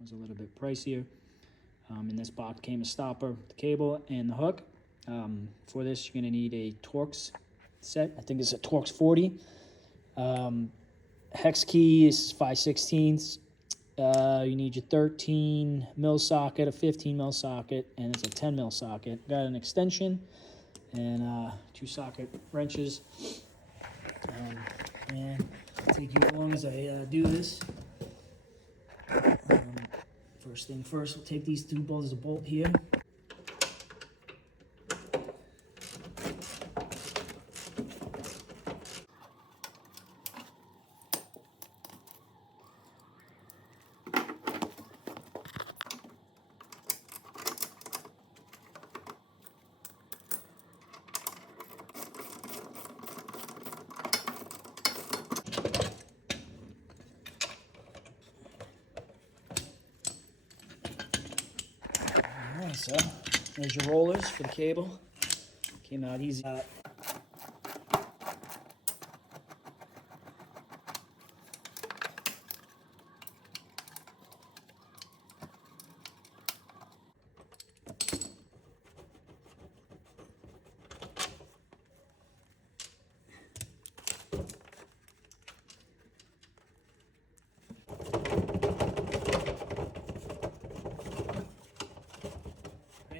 was a little bit pricier. In this box came a stopper, the cable, and the hook. For this, you're gonna need a Torx set. I think it's a Torx 40. Hex key is 5/16. You need your 13 mil socket, a 15 mil socket, and it's a 10 mil socket. Got an extension and 2 socket wrenches. And it'll take you as long as I do this. First thing first, we'll take these 2 bolts, there's a bolt here. So there's your rollers for the cable. Came out easy.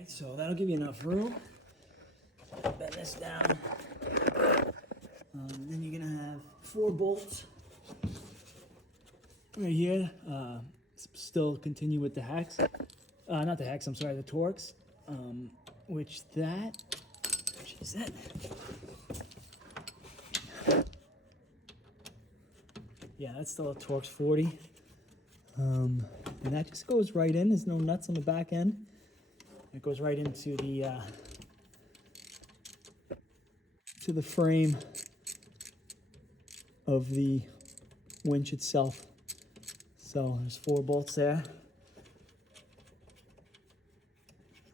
So that'll give you enough room. Bend this down. Then you're gonna have 4 bolts right here. Still continue with the hex. Not the hex, I'm sorry, the Torx. Which is that? Yeah, that's still a Torx 40. And that just goes right in. There's no nuts on the back end. It goes right into the frame of the winch itself. So there's 4 bolts there.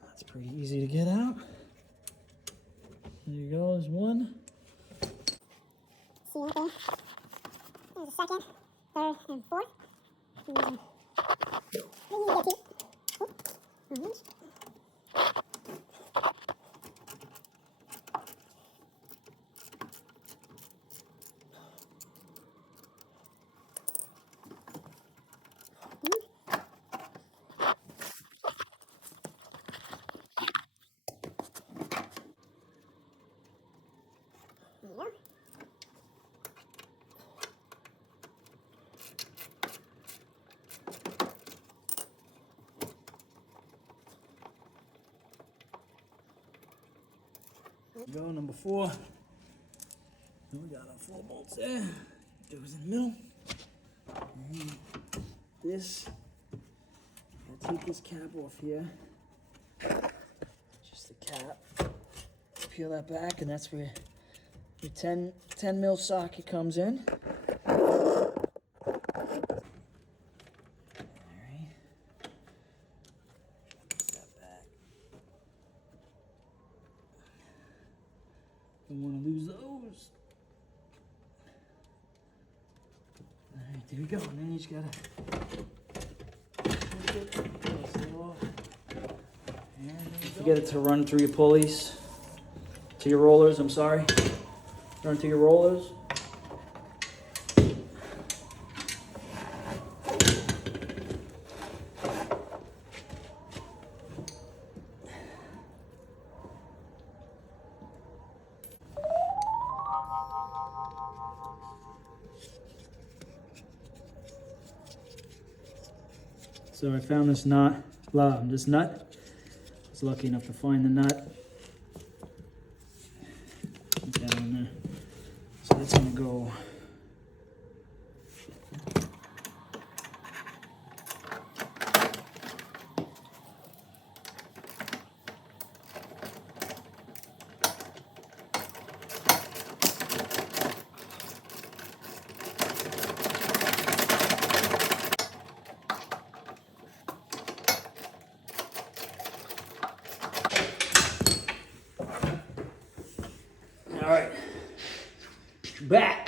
That's pretty easy to get out. There you go, there's 1. See right there? There's a 2nd, 3rd, and 4th. And then we need to get 2. Winch. There you go, number 4. And we got our 4 bolts there. Goes in the middle. And this, I'll take this cap off here. Just the cap. Peel that back, and that's where your 10 mil socket comes in. Don't want to lose those. Alright, there we go. And then you just gotta push it, close it off. Don't forget to run through your pulleys, to your rollers, I'm sorry. Run through your rollers. So I found this nut. I was lucky enough to find the nut. Put that on there. So that's gonna go. All right, back.